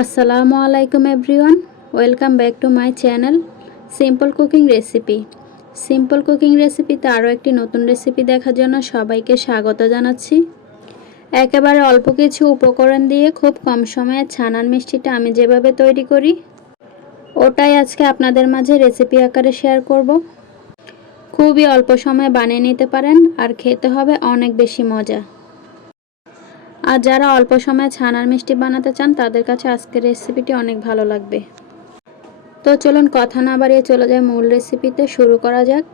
আসসালামু আলাইকুম everyone, welcome back to my channel simple cooking recipe. Simple cooking রেসিপিতে আরও একটি নতুন রেসিপি দেখার জন্য সবাইকে স্বাগত জানাচ্ছি। একেবারে অল্প কিছু উপকরণ দিয়ে খুব কম সময়ে ছানার মিষ্টিটা আমি যেভাবে তৈরি করি ওটাই আজকে আপনাদের মাঝে রেসিপি আকারে শেয়ার করব। খুবই অল্প সময়ে বানিয়ে নিতে পারেন আর খেতে হবে অনেক বেশি মজা। আর যারা অল্প সময়ে ছানার মিষ্টি বানাতে চান তাদের কাছে আজকের রেসিপিটি অনেক ভালো লাগবে। তো চলুন কথা না বাড়িয়ে চলে যাই মূল রেসিপিতে। শুরু করা যাক।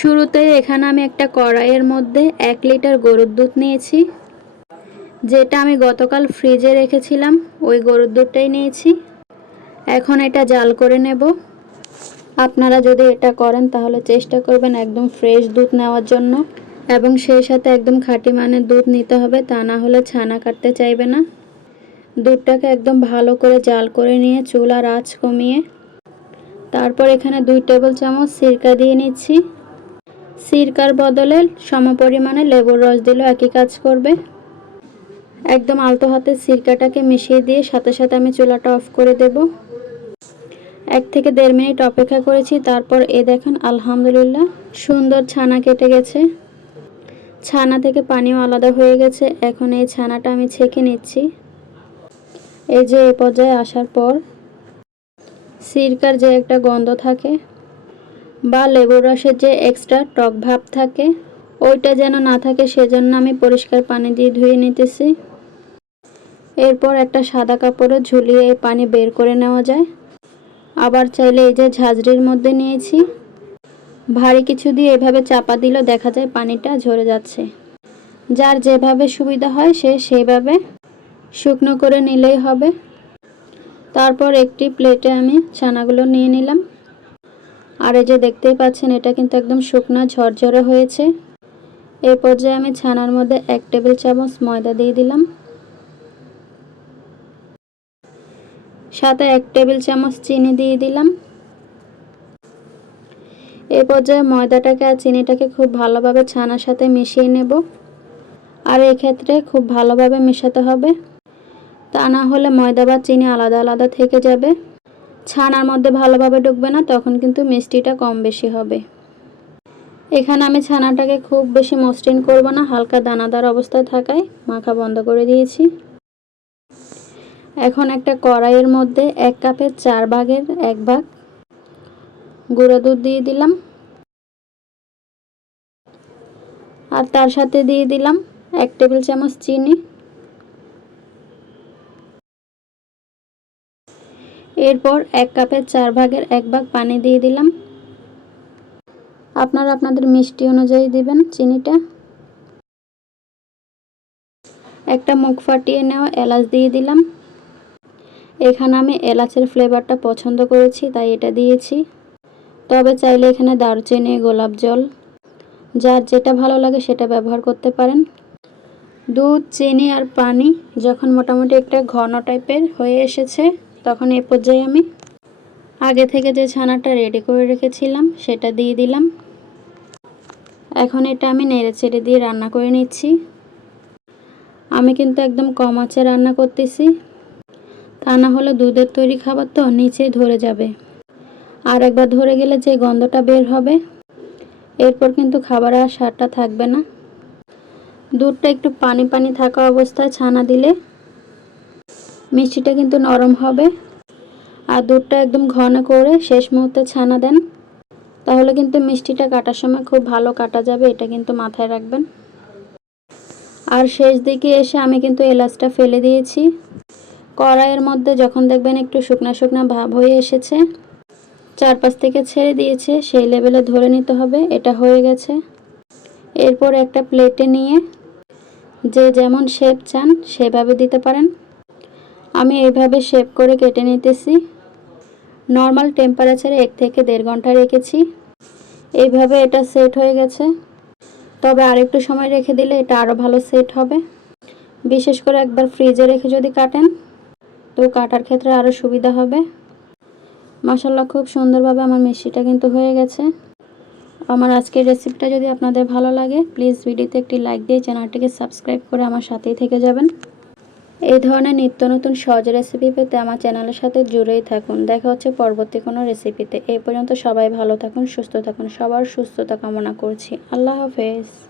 শুরুতে এখানে আমি একটা কড়াইয়ের মধ্যে 1 লিটার গরুর দুধ নিয়েছি, যেটা আমি গতকাল ফ্রিজে রেখেছিলাম ওই গরুর দুধটাই নিয়েছি। এখন এটা জাল করে নেব। আপনারা যদি এটা করেন তাহলে চেষ্টা করবেন একদম ফ্রেশ দুধ নেওয়ার জন্য, এবং সেই সাথে একদম খাঁটি মানের দুধ নিতে হবে, তা না হলে ছানা কাটতে চাইবে না। দুধটাকে একদম ভালো করে জাল করে নিয়ে চুলার আঁচ কমিয়ে তারপর এখানে 2 টেবিল চামচ সিরকা দিয়ে নিচ্ছি। সিরকার বদলে সমপরিমাণে লেবুর রস দিলেও একই কাজ করবে। একদম আলতো হাতে সিরকাটাকে মিশিয়ে দিয়ে সাথে সাথে আমি চুলাটা অফ করে দেব। 1 থেকে 1.5 মিনিট অপেক্ষা করেছি। তারপর দেখেন আলহামদুলিল্লাহ সুন্দর ছানা কেটে গেছে। ছানা থেকে পানিও আলাদা হয়ে গেছে। এখন এই ছানাটা আমি ছেঁকে নিচ্ছি। এই যে এই পর্যায়ে আসার পর সিরকার যে একটা গন্ধ থাকে বা লেবুর রসের যে এক্সট্রা টক ভাব থাকে ওইটা যেন না থাকে, সেজন্য আমি পরিষ্কার পানি দিয়ে ধুয়ে নিতেছি। এরপর একটা সাদা কাপড়ে ঝুলিয়ে এই পানি বের করে নেওয়া যায়। আবার চাইলে এই যে ঝাঁঝরির মধ্যে নিয়েছি, ভারী কিছু দিয়ে এভাবে চাপা দিলেও দেখা যায় পানিটা ঝরে যাচ্ছে। যার যেভাবে সুবিধা হয় সে সেইভাবে শুকনো করে নিলেই হবে। তারপর একটি প্লেটে আমি ছানাগুলো নিয়ে নিলাম। আর এই যে দেখতেই পাচ্ছেন এটা কিন্তু একদম শুকনো ঝরঝরে হয়েছে। এই পর্যায়ে আমি ছানার মধ্যে 1 টেবিল চামচ ময়দা দিয়ে দিলাম, সাথে 1 টেবিল চামচ চিনি দিয়ে দিলাম। এই পর্যায়ে ময়দাটাকে আর চিনিটাকে খুব ভালোভাবে ছানার সাথে মিশিয়ে নেব। আর এই ক্ষেত্রে খুব ভালোভাবে মেশাতে হবে, তা না হলে ময়দা বা চিনি আলাদা আলাদা থেকে যাবে, ছানার মধ্যে ভালোভাবে ঢুকবে না, তখন কিন্তু মিষ্টিটা কম বেশি হবে। এখানে আমি ছানাটাকে খুব বেশি মসৃণ করব না, হালকা দানাদার অবস্থায় থাকায় মাখা বন্ধ করে দিয়েছি। এখন একটা কড়াইয়ের মধ্যে 1 কাপের 4 ভাগের 1 ভাগ গুঁড়ো দুধ দিয়ে দিলাম। আর তার সাথে দিয়ে দিলাম 1 টেবিল চামচ চিনি। এরপর 1 কাপের 4 ভাগের 1 ভাগ পানি দিয়ে দিলাম। আপনারা আপনাদের মিষ্টি অনুযায়ী দিবেন চিনিটা। একটা মুখ ফাটিয়ে নেওয়া এলাচ দিয়ে দিলাম। এখানে আমি এলাচের ফ্লেভারটা পছন্দ করেছি তাই এটা দিয়েছি, তবে চাইলে এখানে দারচিনি, গোলাপ জল, যার যেটা ভালো লাগে সেটা ব্যবহার করতে পারেন। দুধ, চিনি আর পানি যখন মোটামুটি একটা ঘন টাইপের হয়ে এসেছে তখন এই পর্যায়ে আমি আগে থেকে যে ছানাটা রেডি করে রেখেছিলাম সেটা দিয়ে দিলাম। এখন এটা আমি নেড়েচেড়ে দিয়ে রান্না করে নিচ্ছি। আমি কিন্তু একদম কম আঁচে রান্না করতেছি, তা না হলে দুধের তৈরি খাবার তো নিচে ধরে যাবে, আর একবার ধরে গেলে যে গন্ধটা বের হবে এরপর কিন্তু খাবারের আর স্বাদটা থাকবে না। দুধটা একটু পানি পানি থাকা অবস্থায় ছানা দিলে মিষ্টিটা কিন্তু নরম হবে। আর দুধটা একদম ঘন করে শেষ মুহূর্তে ছানা দেন, তাহলে কিন্তু মিষ্টিটা কাটার সময় খুব ভালো কাটা যাবে, এটা কিন্তু মাথায় রাখবেন। আর শেষ দিকে এসে আমি কিন্তু এলাচটা ফেলে দিয়েছি। কড়াইয়ের মধ্যে যখন দেখবেন একটু শুকনা শুকনা ভাব হয়ে এসেছে, চারপাশ থেকে ছেড়ে দিয়েছে, সেই লেভেলে ধরে নিতে হবে এটা হয়ে গেছে। এরপর একটা প্লেটে নিয়ে যে যেমন শেপ চান সেভাবে দিতে পারেন। আমি এইভাবে শেপ করে কেটে নিতেছি। নর্মাল টেম্পারেচারে 1 থেকে 1.5 ঘন্টা রেখেছি। এইভাবে এটা সেট হয়ে গেছে, তবে আরেকটু সময় রেখে দিলে এটা আরও ভালো সেট হবে। বিশেষ করে একবার ফ্রিজে রেখে যদি কাটেন তো কাটার ক্ষেত্রে আরও সুবিধা হবে। মাশাআল্লাহ খুব সুন্দরভাবে আমার মিষ্টিটা কিন্তু হয়ে গেছে। আমার আজকের রেসিপিটা যদি আপনাদের ভালো লাগে প্লিজ ভিডিওতে একটি লাইক দিয়ে চ্যানেলটিকে সাবস্ক্রাইব করে আমার সাথেই থেকে যাবেন। এই ধরনের নিত্য নতুন সহজ রেসিপি পেতে আমার চ্যানেলের সাথে জুড়েই থাকুন। দেখা হচ্ছে পরবর্তী কোনো রেসিপিতে। এই পর্যন্ত সবাই ভালো থাকুন, সুস্থ থাকুন। সবার সুস্থতা কামনা করছি। আল্লাহ হাফেজ।